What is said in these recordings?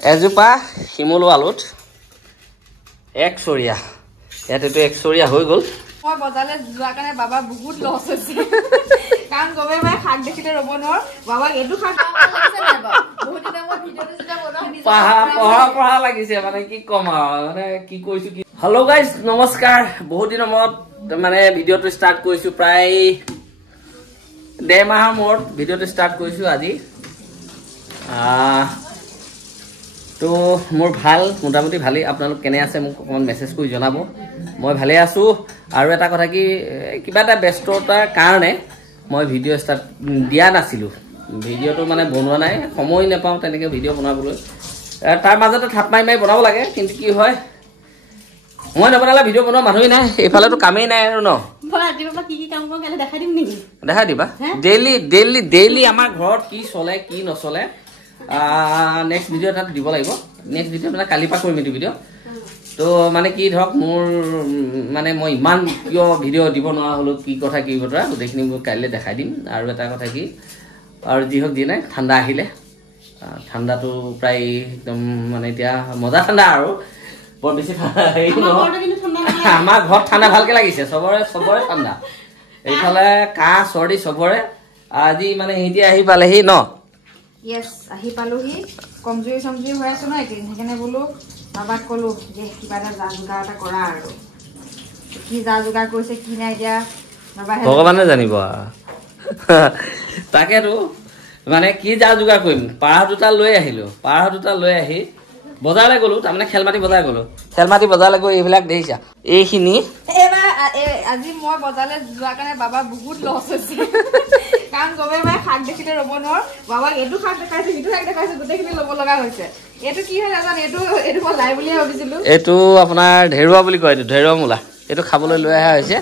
এজোপা শিমলু আলুত এক চৰিয়া ইয়াতেতো এক চৰিয়া হৈ গ'ল মই বজাৰলৈ যোৱাৰ কাৰণে বাবা বহুত লছ হৈছে কাৰণ গমে মই শাক দেখিলে ৰ'ব নোৱাৰো বাবাক এইটো শাক লাগিছে নাই বাৰু বহুত দিনৰ মই ভিডিঅ'টো যেতিয়া বনাওঁ পঢ়া লাগিছে মানে কি কম আৰু মানে কি কৈছো কি হেল্ল' গাইজ নমস্কাৰ বহুত দিনৰ মূৰত মানে ভিডিঅ'টো ষ্টাৰ্ট কৰিছো প্ৰায় 1.5 মাহৰ মূৰত ভিডিঅ'টো ষ্টাৰ্ট কৰিছো আজি তো মোৰ ভাল মোটামুটি ভালেই আপোনালোক কেনে আছে মোক অকণমান মেছেজ কৰি জনাব মই ভালে আছোঁ আৰু এটা কথা কি কিবা এটা ব্যস্ততাৰ কাৰণে মই ভিডিঅ' ষ্টাৰ্ট দিয়া নাছিলোঁ ভিডিঅ'টো মানে বনোৱা নাই সময় নাপাওঁ তেনেকৈ ভিডিঅ' বনাবলৈ তাৰ মাজতে থাপ মাৰি বনাব লাগে কিন্তু কি হয় মই নবনালে ভিডিঅ' বনোৱা মানুহেই নাই এইফালেতো কামেই নাই আৰু ন দেখাই দিবা ডেইলি আমাৰ ঘৰত কি চলে কি নচলে নেক্সট ভিডিঅ' এটাত দিব লাগিব নেক্সট ভিডিঅ' মানে কালিৰ পৰা কৰিম এইটো ভিডিঅ' তো মানে কি ধৰক মোৰ মানে মই ইমান কিয় ভিডিঅ' দিব নোৱাৰা হ'লোঁ কি কথা গোটেইখিনি মই কাইলৈ দেখাই দিম আৰু এটা কথা কি আৰু যি হওক যি নাই ঠাণ্ডা আহিলে ঠাণ্ডাটো প্ৰায় একদম মানে এতিয়া মজা ঠাণ্ডা আৰু বৰ বেছি হেৰি নহয় আমাৰ ঘৰত ঠাণ্ডা ভালকৈ লাগিছে চবৰে ঠাণ্ডা এইফালে কাহ চৰ্দি চবৰে আজি মানে সিহঁতি আহি পালেহি ন Yes, ahi paluhi. Komjuri hoy aso na etin. Hekane bolu babak kolu je kiba eta jajugar eta kora aru. Ki jajugar koise ki nai dia baba he. Bhagabane janibo. Takeru মানে কি jajugar koim. Para duta loi ahilo. Para duta loi ahi বজাৰলৈ গলো তাৰমানে খেলমাটি বজাৰ গলো খেলমাটি বজাৰলৈ গৈ এইবিলাক দেখিছা এইখিনি এবাৰ আজি মই বজাৰলৈ যোৱাৰ কাৰণে বাবা বহুত লছ হৈছে কাৰণ গমে মই শাক দেখিলে ৰ'ব নোৱাৰো বাবাক এইটো শাক দেখাইছে সিটো শাক দেখাইছে গোটেইখিনি ল'ব লগা হৈছে এইটো কি হয় নাজানো এইটো মই লাই বুলিয়ে ভাবিছিলো এইটো আপোনাৰ ঢেৰুৱা বুলি কয় এইটো ঢেৰুৱা মূলা এইটো খাবলৈ লৈ অহা হৈছে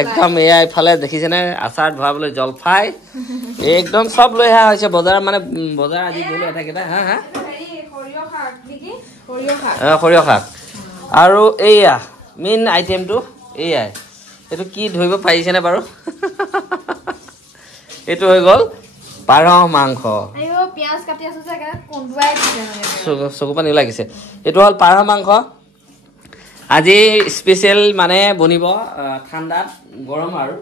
একদম এয়া ইফালে দেখিছেনে আচাৰ ভৰাবলৈ জলফাই একদম সব লৈ অহা হৈছে বজাৰ মানে বজাৰ আজি গ'লো এটাকেইটা হা সৰিয়হ শাক আৰু এইয়া মেইন আইটেমটো এইয়াই এইটো কি ধৰিব পাৰিছেনে বাৰু এইটো হৈ গ'ল পাৰ মাংস চকু পানী লাগিছে এইটো হ'ল পাৰ মাংস আজি স্পেচিয়েল মানে বনিব ঠাণ্ডাত গৰম আৰু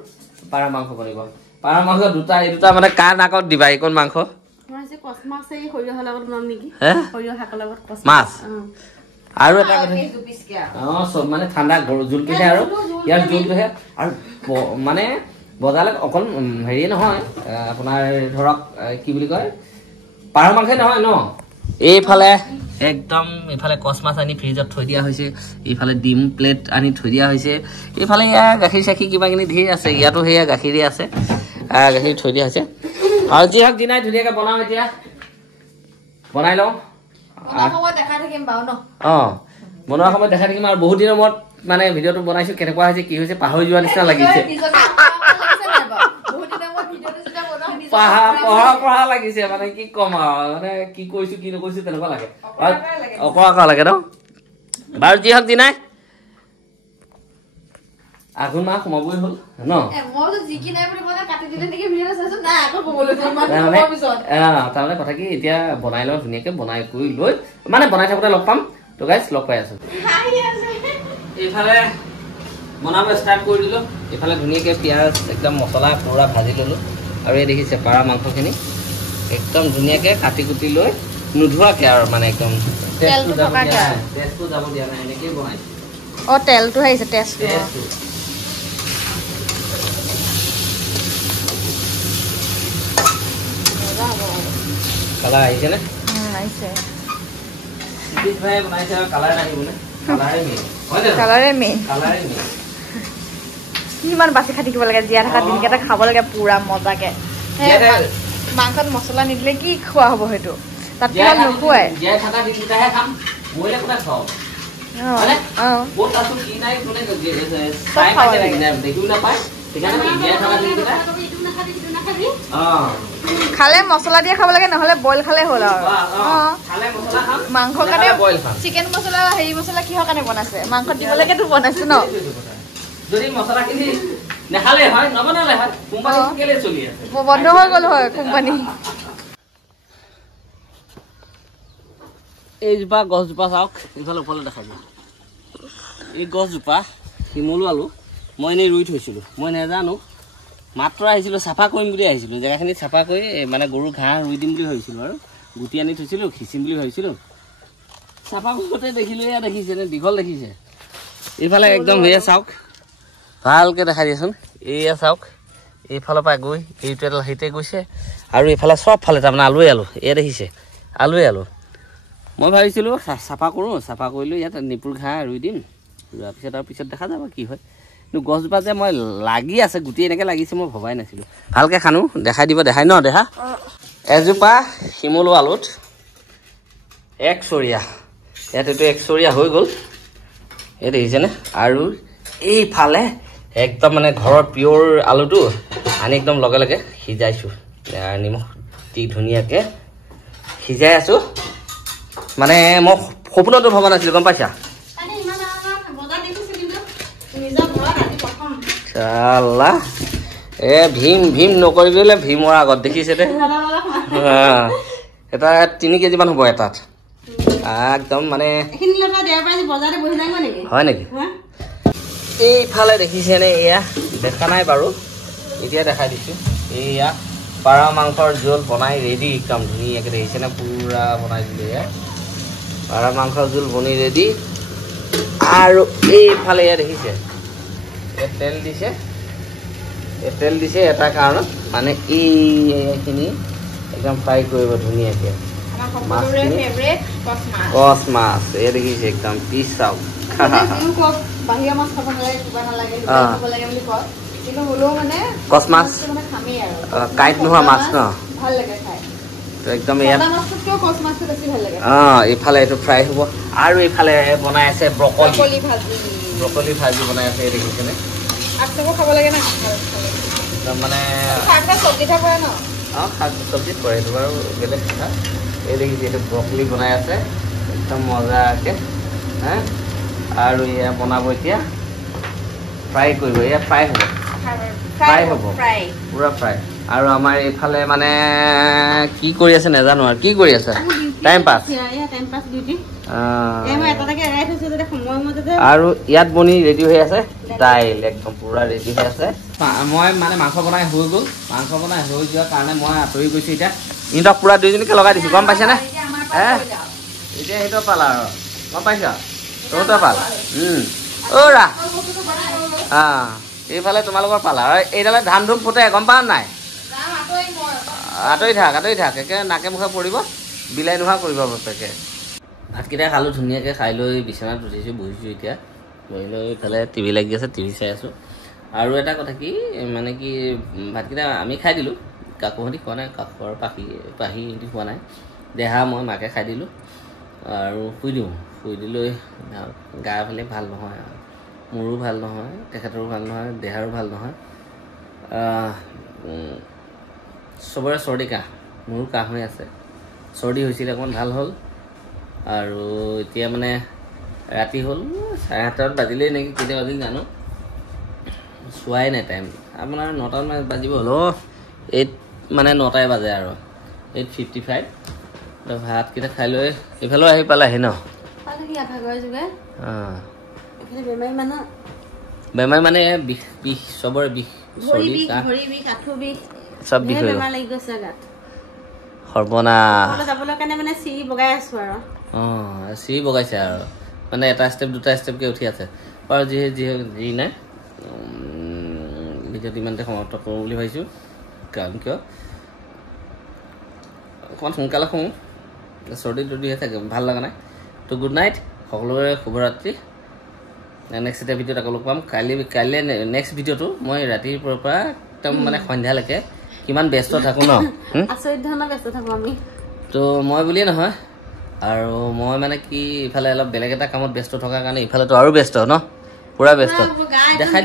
পাৰ মাংস বনিব পাৰ মাংস দুটা এই দুটা মানে কাৰ নাকত দিবা এইকণ মাংস মাছ আৰু এটা কথা চব মানে ঠাণ্ডা জোলটোহে আৰু ইয়াৰ জোলটোহে আৰু মানে বজাৰলৈ অকল হেৰি নহয় আপোনাৰ ধৰক কি বুলি কয় পাৰ মাংসই নহয় ন এইফালে একদম এইফালে কচ মাছ আনি ফ্ৰিজত থৈ দিয়া হৈছে এইফালে ডিম প্লেট আনি থৈ দিয়া হৈছে এইফালে এয়া গাখীৰ চাখীৰ কিবা কিনি ধেৰ আছে ইয়াতো সেয়া গাখীৰে আছে গাখীৰ থৈ দিয়া হৈছে আৰু যি হওক দিনাই ধুনীয়াকৈ বনাওঁ এতিয়া বনাই লওঁ বনোৱা সময়ত দেখাই থাকিম আৰু বহুত দিনৰ মূৰত মানে ভিডিঅ'টো বনাইছোঁ কেনেকুৱা হৈছে কি হৈছে পাহৰি যোৱা নিচিনা লাগিছে পঢ়া লাগিছে মানে কি কম আৰু মানে কি কৈছোঁ কি নকৈছোঁ তেনেকুৱা লাগে অকৰা লাগে ন বাৰু যি হওক দিনাই আঘোণ মাহ সোমাবই হ'ল ন তাৰমানে কথা কি এতিয়া বনাই লওঁ ধুনীয়াকৈ বনাই কৰি লৈ মানে বনাই থাকোঁতে লগ পাম তো গাইজ লগ পাই আছোঁ এইফালে বনাব ষ্টাৰ্ট কৰি দিলোঁ এইফালে ধুনীয়াকৈ পিঁয়াজ একদম মছলা পূৰা ভাজি ল'লোঁ আৰু এই দেখিছে পাৰ মাংসখিনি একদম ধুনীয়াকৈ কাটি কুটি লৈ নোধোৱাকৈ আৰু মানে একদম টেষ্টটো যাব দিয়া নাই এনেকৈয়ে বনাইছোঁ তেলটো আহিছে টেষ্টটো কালাৰ আহিছেনে আহিছে বনাইছে আৰু কালাৰ নাহিবনে কালাৰে মেইন কিমান বাচি খাই থাকিব লাগে জীয়াই থকা দিনকেইটা খাব লাগে পুৰা মজাকে মাংসত মছলা নিদিলে কি খোৱা হ'ব সেইটো তাত নোখোৱাই জীয়াই থকা দিনকেইটাহে খাম মৰিলে কোনে খাওঁ দেখিও নাপায় খালে মছলা দিয়ে খাব লাগে নহলে বইল খালে হ'ল আৰু মাংস কাৰণে চিকেন মছলা হেৰি মছলা কিহৰ কাৰণে বনাইছে মাংসত দিবলৈকেতো বনাইছে ন যদি মছলাখিনি নেখালে হয় নবনালে হয় কোম্পানী কেলে চলি আছে বন্ধ হৈ গ'ল হয় কোম্পানী এইজোপা গছজোপা চাওক এইফালে ওপৰলৈ দেখাই দিওঁ এই গছজোপা শিমলু আলু মই এনেই ৰুই থৈছিলোঁ মই নাজানো মাত্ৰ আহিছিলোঁ চাফা কৰিম বুলি আহিছিলোঁ জেগাখিনি চাফা কৰি মানে গৰু ঘাঁহ ৰুই দিম বুলি ভাবিছিলোঁ আৰু গুটি আনি থৈছিলোঁ খিচিম বুলি ভাবিছিলোঁ চাফা কৰোঁতে দেখিলোঁ এয়া দেখিছে নে দীঘল দেখিছে এইফালে একদম এয়া চাওক ভালকৈ দেখাই দিয়াচোন এয়া চাওক এইফালৰ পৰা গৈ এইটো এডাল সেইতে গৈছে আৰু এইফালে চবফালে তাৰমানে আলুৱে আলু এয়া দেখিছে আলুৱে আলু মই ভাবিছিলোঁ চাফা কৰোঁ চাফা কৰিলোঁ ইয়াত নিপুৰ ঘাঁহ ৰুই দিম ৰোৱাৰ পিছত আৰু পিছত দেখা যাব কি হয় কিন্তু গছজোপা যে মই লাগি আছে গুটি এনেকৈ লাগিছে মই ভবাই নাছিলোঁ ভালকৈ খানো দেখাই দিব দেখাই ন দেখা এজোপা শিমলু আলুত এক চৰীয়া ইয়াত এইটো এক চৰীয়া হৈ গ'ল এই দেখিছেনে আৰু এইফালে একদম মানে ঘৰৰ পিয়ৰ আলুটো আনি একদম লগে লগে সিজাইছোঁ নিমখ দি ধুনীয়াকৈ সিজাই আছোঁ মানে মই সপোনতো ভবা নাছিলোঁ গম পাইছা চালা ভীম ভীম নকৰিলে ভীমৰ আগত দেখিছে দে এটা 3 কেজিমান হ'ব এটাত একদম মানে হয় নেকি এইফালে দেখিছেনে এয়া দেখা নাই বাৰু এতিয়া দেখাই দিছোঁ এয়া পাৰ মাংসৰ জোল বনাই ৰেডি একদম ধুনীয়াকৈ দেখিছেনে পুৰা বনাই দিলোঁ এয়া পাৰ মাংসৰ জোল বনি ৰেডি আৰু এইফালে এয়া দেখিছে তেল দিছে এটা কাৰণত মানে এইখিনি একদম ফ্ৰাই কৰিব ধুনীয়াকৈ কচ মাছ এয়া দেখিছে একদম পিচ চাওক কচ মাছ কাঁইট নোহোৱা মাছ ন একদম ইয়াত এইফালে এইটো ফ্ৰাই হ'ব আৰু এইফালে বনাই আছে ব্ৰকলি ভাজি বনাই আছে দেখিছেনে মানে শাক চব্জিত পৰে এইটো বাৰু বেলেগ কথা এই দেখিছে এইটো ব্ৰকলি বনাই আছে একদম মজাকৈ হা আৰু এয়া বনাব এতিয়া ফ্ৰাই কৰিব এয়া ফ্ৰাই হ'ব পুৰা ফ্ৰাই আৰু আমাৰ এইফালে মানে কি কৰি আছে নাজানো আৰু কি কৰি আছে টাইম পাছ আৰু ইয়াত বনি ৰেডি হৈ আছে দাইল একদম পুৰা ৰেডি হৈ আছে মই মানে মাংস বনাই হৈ গ'ল মাংস বনাই হৈ যোৱাৰ কাৰণে মই আঁতৰি গৈছোঁ এতিয়া ইহঁতক পুৰা দুইজনীকে লগাই দিছোঁ গম পাইছেনে এতিয়া সেইটো পালা আৰু গম পাইছ তহঁতৰ পাল ৰা এইফালে তোমালোকৰ পালা আৰু এইডালে ধান ধুম ফুটে গম পা নাই আঁতৰি থাক একে নাকে মুখে পৰিব বিলাই নোহোৱা কৰিব বাপেকে ভাতকেইটা খালোঁ ধুনীয়াকৈ খাই লৈ বিচনাত উঠিছোঁ বহিছোঁ এতিয়া বহি লৈ ইফালে টিভি লাগি আছে টিভি চাই আছোঁ আৰু এটা কথা কি মানে কি ভাতকেইটা আমি খাই দিলোঁ কাকুহঁতি খোৱা নাই কাষৰ পাহিহঁতি খোৱা নাই দেহা মই মাকে খাই দিলোঁ আৰু শুই দিলৈ গা ফালে ভাল নহয় আৰু মোৰো ভাল নহয় তেখেতৰো ভাল নহয় দেহাৰো ভাল নহয় চবৰে চৰ্দি কাহ মোৰো কাহ হৈ আছে চৰ্দি হৈছিলে অকণমান ভাল হ'ল আৰু এতিয়া মানে ৰাতি হ'ল 7:30 বাজিলেই নেকি কেতিয়া বাজিল জানো চোৱাই নাই টাইম আপোনাৰ 9টামান বাজিব হ'ল মানে 9টাই বাজে আৰু 8:55 ভাতকেইটা খাই লৈ এইফালেও আহি পালাহি ন বেমাৰী মানে বিষ চবৰে বিষ চৰ্দি কাহ চব বিষ সৰ্বনাশ চিৰি বগাইছে আৰু মানে এটা ষ্টেপ দুটা ষ্টেপকৈ উঠি আছে বাৰু যি নাই ভিডিঅ'টো ইমানতে সমাপ্ত কৰোঁ বুলি ভাবিছোঁ কাৰণ কিয় অকণমান সোনকালে শুওঁ চৰ্দি তৰ্দি হৈ থাকে ভাল লগা নাই তো গুড নাইট সকলোৰে শুভৰাত্ৰি নেক্সট এটা ভিডিঅ'ত আকৌ লগ পাম কাইলৈ নেক্সট ভিডিঅ'টো মই ৰাতিপুৱাৰ পৰা একদম মানে সন্ধিয়ালৈকে কিমান ব্যস্ত থাকোঁ ন তো মই বুলিয়ে নহয় আৰু মই মানে কি ইফালে অলপ বেলেগ এটা কামত ব্যস্ত থকাৰ কাৰণে ইফালেতো আৰু ব্যস্ত ন পুৰা ব্যস্ত দেখাই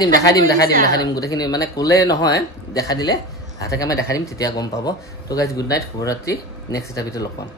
দিম গোটেইখিনি মানে ক'লে নহয় দেখা দিলে হাতে কামে দেখাই দিম তেতিয়া গম পাব তো গাইজ গুড নাইট শুভৰাত্ৰি নেক্সট এটা ভিডিঅ'ত লগ পাম